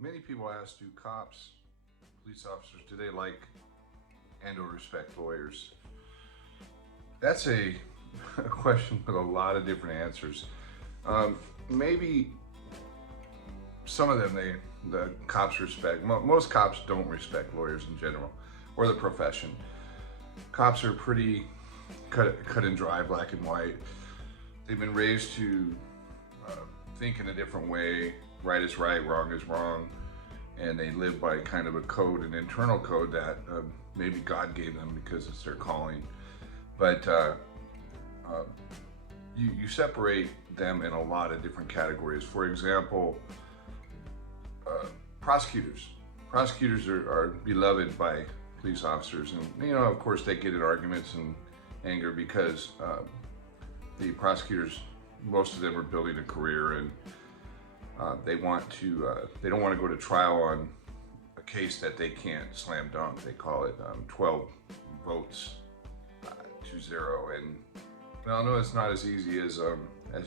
Many people ask, do cops, police officers, do they like and or respect lawyers? That's a, a question with a lot of different answers. Maybe some of them the cops respect. Most cops don't respect lawyers in general or the profession. Cops are pretty cut and dry, black and white. They've been raised to uh, think in a different way. Right is right, wrong is wrong, and they live by kind of a code, an internal code that maybe God gave them because it's their calling. But uh, you separate them in a lot of different categories. For example, prosecutors. Prosecutors are beloved by police officers, and of course, they get in arguments and anger because the prosecutors, most of them are building a career, and they don't want to go to trial on a case that they can't slam dunk. They call it 12 votes to 0, and well, no, it's not as easy as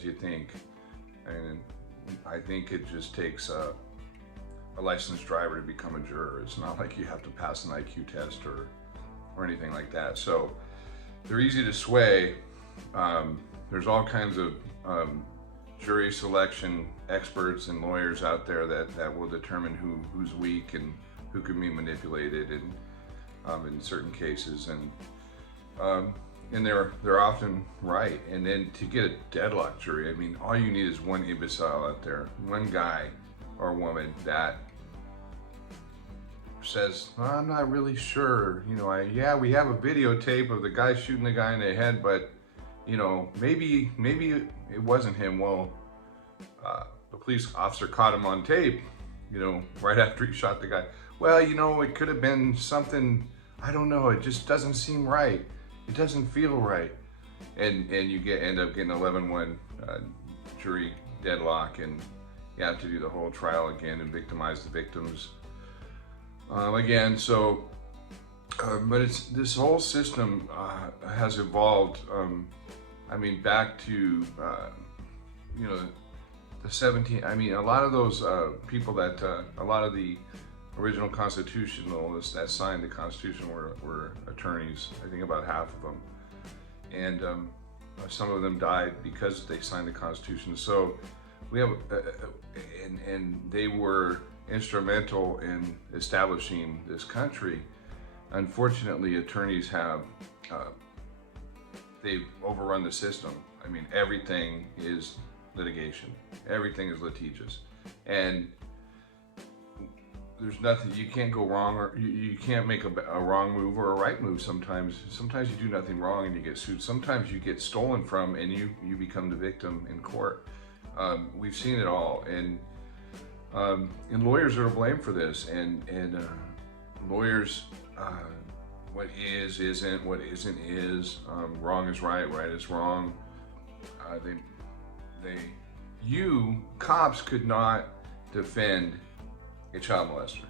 you think, and I think it just takes a licensed driver to become a juror. It's not like you have to pass an IQ test or anything like that. So they're easy to sway. There's all kinds of jury selection experts and lawyers out there that will determine who's weak and who can be manipulated in certain cases, and they're often right. And then to get a deadlock jury, I mean, all you need is one imbecile out there, one guy or woman that says, well, I'm not really sure. Yeah, we have a videotape of the guy shooting the guy in the head, but maybe it wasn't him. Well, the police officer caught him on tape, right after he shot the guy. Well, it could have been something. I don't know. It just doesn't seem right. It doesn't feel right, and you end up getting 11-1 jury deadlock, and you have to do the whole trial again and victimize the victims again. So, but this whole system has evolved. I mean, back to the 17. I mean, a lot of those people that a lot of the original constitutionalists that signed the Constitution were attorneys. I think about half of them, and some of them died because they signed the Constitution. So we have, and they were instrumental in establishing this country. Unfortunately, attorneys have they've overrun the system. I mean, everything is litigation. Everything is litigious, and there's nothing, you can't go wrong, or you can't make a wrong move or a right move. Sometimes you do nothing wrong and you get sued. Sometimes you get stolen from and you become the victim in court. We've seen it all, and lawyers are to blame for this, and lawyers, what is isn't, what isn't is, wrong is right, right is wrong. You cops could not defend a child molester.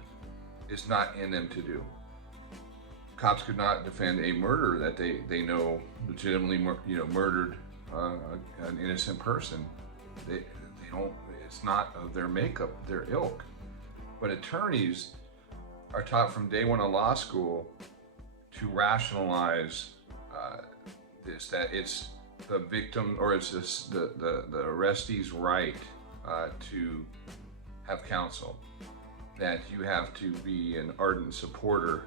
It's not in them to do. Cops could not defend a murder that they know legitimately murdered an innocent person. They don't. It's not of their makeup, their ilk. But attorneys are taught from day one of law school to rationalize this, that it's the victim, or it's just the arrestee's right to have counsel, that you have to be an ardent supporter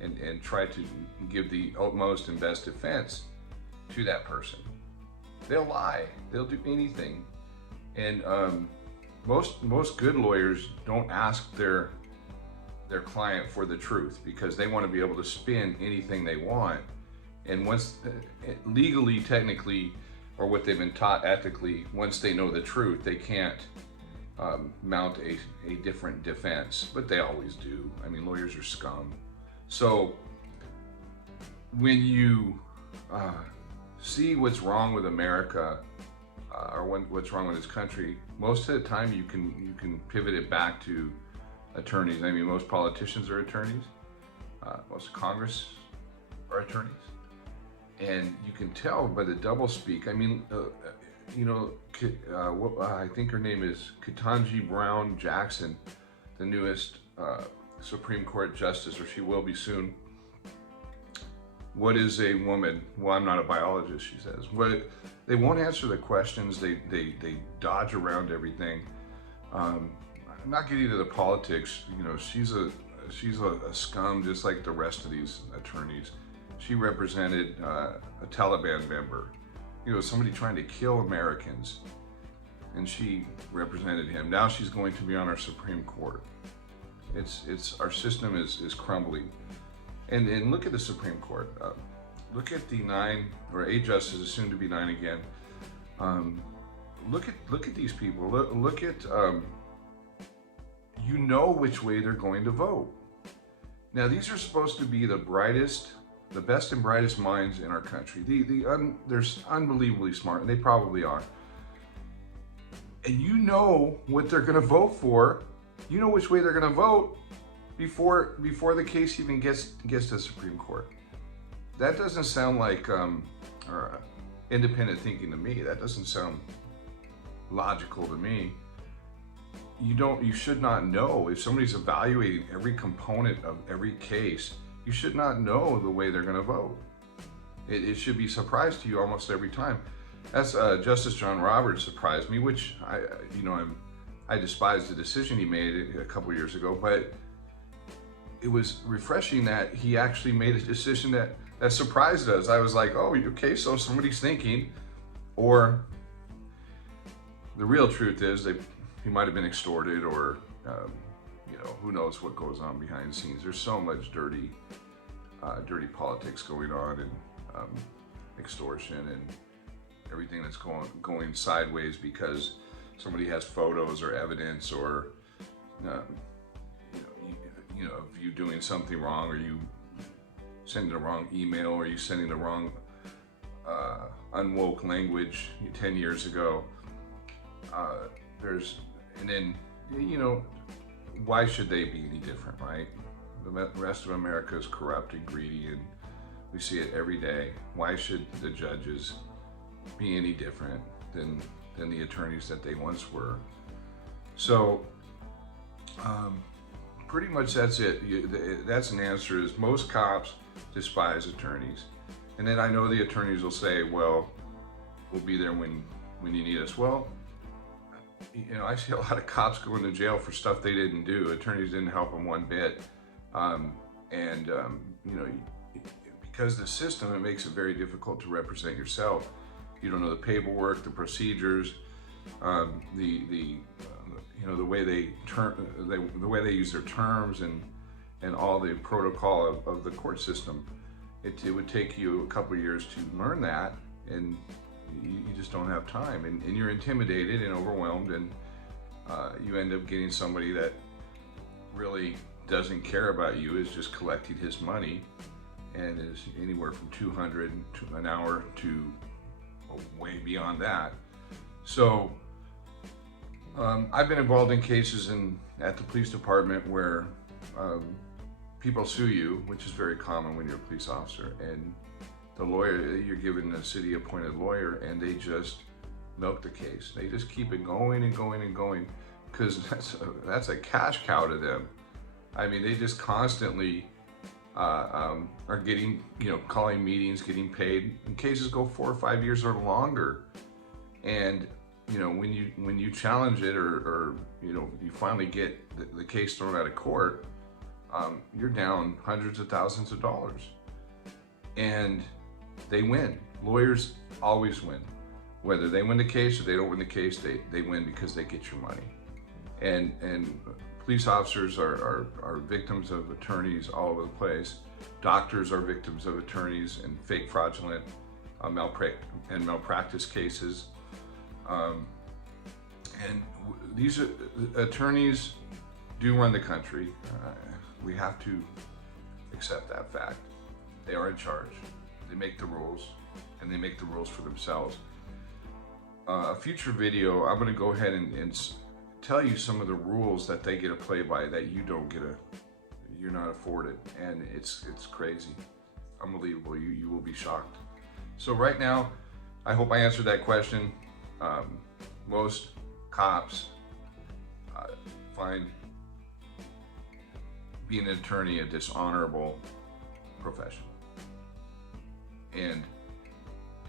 and try to give the utmost and best defense to that person. They'll lie, they'll do anything. And most good lawyers don't ask their client for the truth, because they want to be able to spin anything they want. And once legally, technically, or what they've been taught ethically, once they know the truth, they can't mount a different defense, but they always do. I mean, lawyers are scum. So when you see what's wrong with America, or what's wrong with this country, most of the time you can pivot it back to attorneys. I mean, most politicians are attorneys. Most Congress are attorneys. And you can tell by the doublespeak. I mean, I think her name is Ketanji Brown Jackson. the newest Supreme Court justice, or she will be soon. What is a woman? Well, I'm not a biologist, she says. They won't answer the questions. They dodge around everything. I'm not getting into the politics. You know, she's a scum just like the rest of these attorneys. She represented a Taliban member, you know, somebody trying to kill Americans, and she represented him. Now she's going to be on our Supreme Court. It's our system is crumbling. And look at the Supreme Court. Look at the 9 or 8 justices, soon to be 9 again. Look at these people. Look at you know which way they're going to vote. Now these are supposed to be the brightest, the best and brightest minds in our country. They're unbelievably smart, and they probably are. And you know what they're going to vote for. You know which way they're going to vote before the case even gets to the Supreme Court. That doesn't sound like independent thinking to me. That doesn't sound logical to me. You should not know. If somebody's evaluating every component of every case, you should not know the way they're going to vote. It should be a surprise to you almost every time. That's Justice John Roberts surprised me, which I despise the decision he made a couple years ago, but it was refreshing that he actually made a decision that surprised us. I was like, oh, okay, so somebody's thinking, or the real truth is he might have been extorted, or who knows what goes on behind the scenes. There's so much dirty politics going on, and extortion, and everything that's going sideways because somebody has photos or evidence, or of you doing something wrong, or you sending the wrong email, or you sending the wrong unwoke language 10 years ago. Why should they be any different, right? The rest of America is corrupt and greedy, and we see it every day. Why should the judges be any different than the attorneys that they once were? So pretty much that's it. That's an answer, is most cops despise attorneys. And then I know the attorneys will say, well, we'll be there when you need us. Well, I see a lot of cops going to jail for stuff they didn't do. Attorneys didn't help them one bit. Because the system, it makes it very difficult to represent yourself. You don't know the paperwork, the procedures, the way they use their terms, and all the protocol of the court system. It would take you a couple of years to learn that, and you just don't have time, and you're intimidated and overwhelmed, and you end up getting somebody that really doesn't care about you, is just collecting his money, and is anywhere from $200 an hour to way beyond that. So I've been involved in cases at the police department where people sue you, which is very common when you're a police officer, and the lawyer, you're given a city appointed lawyer, and they just milk the case. They just keep it going and going and going, because that's a cash cow to them. I mean, they just constantly are getting, calling meetings, getting paid, and cases go 4 or 5 years or longer. And when you challenge it, or you finally get the case thrown out of court, you're down hundreds of thousands of dollars, and they win. Lawyers always win. Whether they win the case or they don't win the case, they win because they get your money. And police officers are victims of attorneys all over the place. Doctors are victims of attorneys and fake fraudulent malpractice cases. And these attorneys do run the country. We have to accept that fact. They are in charge. They make the rules, and they make the rules for themselves. A future video, I'm going to go ahead and tell you some of the rules that they get to play by that you don't get you're not afforded, and it's crazy, unbelievable. You will be shocked. So right now, I hope I answered that question. Most cops find being an attorney a dishonorable profession. And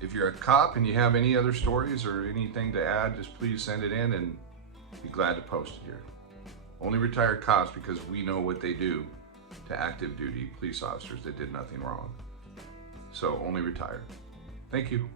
if you're a cop and you have any other stories or anything to add, just please send it in and be glad to post it here. Only retired cops, because we know what they do to active duty police officers that did nothing wrong. So only retired. Thank you.